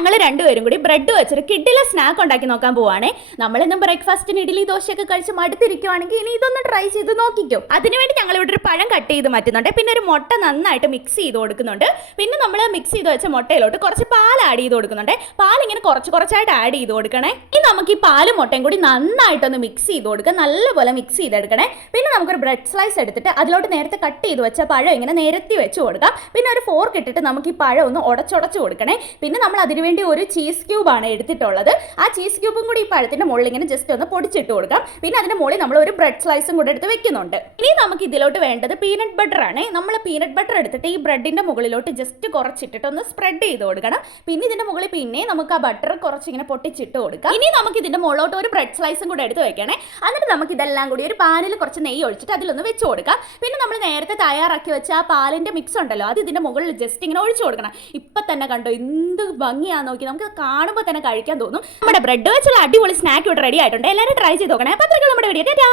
ഞങ്ങൾ രണ്ടുപേരും കൂടി ബ്രെഡ് വെച്ചൊരു കിഡിലെ സ്നാക്ക് ഉണ്ടാക്കി നോക്കാൻ പോവാണേ. നമ്മളിന്ന് ബ്രേക്ക്ഫാസ്റ്റിന് ഇഡ്ഡലി ദോശയൊക്കെ കഴിച്ച് മടുത്തിരിക്കുവാണെങ്കിൽ ഇനി ഇതൊന്ന് ട്രൈ ചെയ്ത് നോക്കിക്കോ. അതിനുവേണ്ടി ഞങ്ങൾ ഇവിടെ ഒരു പഴം കട്ട് ചെയ്ത് മാറ്റുന്നുണ്ട്, പിന്നെ ഒരു മുട്ട നന്നായിട്ട് മിക്സ് ചെയ്ത് കൊടുക്കുന്നുണ്ട്. പിന്നെ നമ്മൾ മിക്സ് ചെയ്ത് വെച്ച മുട്ടയിലോട്ട് കുറച്ച് പാൽ ആഡ് ചെയ്ത് കൊടുക്കുന്നുണ്ട്. പാൽ ഇങ്ങനെ കുറച്ചായിട്ട് ആഡ് ചെയ്ത് കൊടുക്കണേ. ഇനി നമുക്ക് ഈ പാലും മുട്ടയും കൂടി നന്നായിട്ടൊന്ന് മിക്സ് ചെയ്ത് കൊടുക്കുക, നല്ലപോലെ മിക്സ് ചെയ്തെടുക്കണേ. പിന്നെ നമുക്കൊരു ബ്രെഡ് സ്ലൈസ് എടുത്തിട്ട് അതിലോട്ട് നേരത്തെ കട്ട് ചെയ്ത് വെച്ച പഴം ഇങ്ങനെ നിരത്തി വെച്ച് കൊടുക്കാം. പിന്നെ ഒരു ഫോർക്ക് ഇട്ടിട്ട് നമുക്ക് ഈ പഴം ഒന്ന് ഉടച്ചുടച്ച് കൊടുക്കണേ. പിന്നെ നമ്മൾ അതിനുവേണ്ടി ഒരു ചീസ് ക്യൂബാണ് എടുത്തിട്ടുള്ളത്. ആ ചീസ് ക്യൂബും കൂടി ഈ പഴത്തിന്റെ മുകളിൽ ഇങ്ങനെ ജസ്റ്റ് ഒന്ന് പൊടിച്ചിട്ട് കൊടുക്കാം. പിന്നെ അതിന്റെ മുകളിൽ നമ്മൾ ഒരു ബ്രെഡ് സ്ലൈസും കൂടെ എടുത്ത് വെക്കുന്നുണ്ട്. ഇനി നമുക്ക് ഇതിലോട്ട് വേണ്ടത് പീനട്ട് ബട്ടർ ആണ്. നമ്മൾ പീനട്ട് ബട്ടർ എടുത്തിട്ട് ഈ ബ്രെഡിന്റെ മുകളിലോട്ട് ജസ്റ്റ് കുറച്ചിട്ടിട്ട് ഒന്ന് സ്പ്രെഡ് ചെയ്ത് കൊടുക്കണം. പിന്നെ ഇതിന്റെ മുകളിൽ പിന്നെ നമുക്ക് ആ ബട്ടർ കുറച്ചിങ്ങനെ പൊട്ടിച്ചിട്ട് കൊടുക്കാം. ഇനി നമുക്ക് ഇതിന്റെ മുകളിലോട്ട് ഒരു ബ്രെഡ് സ്ലൈസും കൂടെ എടുത്ത് വെക്കണേ. എന്നിട്ട് നമുക്ക് ഇതെല്ലാം കൂടി ഒരു പാനിൽ കുറച്ച് നെയ്യ് ഒഴിച്ചിട്ട് അതിലൊന്ന് വെച്ച് കൊടുക്കാം. പിന്നെ നമ്മൾ നേരത്തെ തയ്യാറാക്കി വെച്ച ആ പാലിന്റെ മിക്സ് ഉണ്ടല്ലോ, അത് ഇതിന്റെ മുകളിൽ ജസ്റ്റ് ഇങ്ങനെ ഒഴിച്ചു കൊടുക്കണം. ഇപ്പൊ തന്നെ കണ്ടോ എന്ത് ഭംഗിയാന്ന് നോക്കി, നമുക്ക് കാണുമ്പോൾ തന്നെ കഴിക്കാൻ തോന്നും. നമ്മുടെ ബ്രെഡ് വെച്ചുള്ള അടിപൊളി സ്നാക്ക് ഇവിടെ റെഡി ആയിട്ടുണ്ട്. എല്ലാവരും ട്രൈ ചെയ്ത് നോക്കണേ. അപ്പോൾ അത്രയ്ക്ക് നമ്മുടെ വീഡിയോ.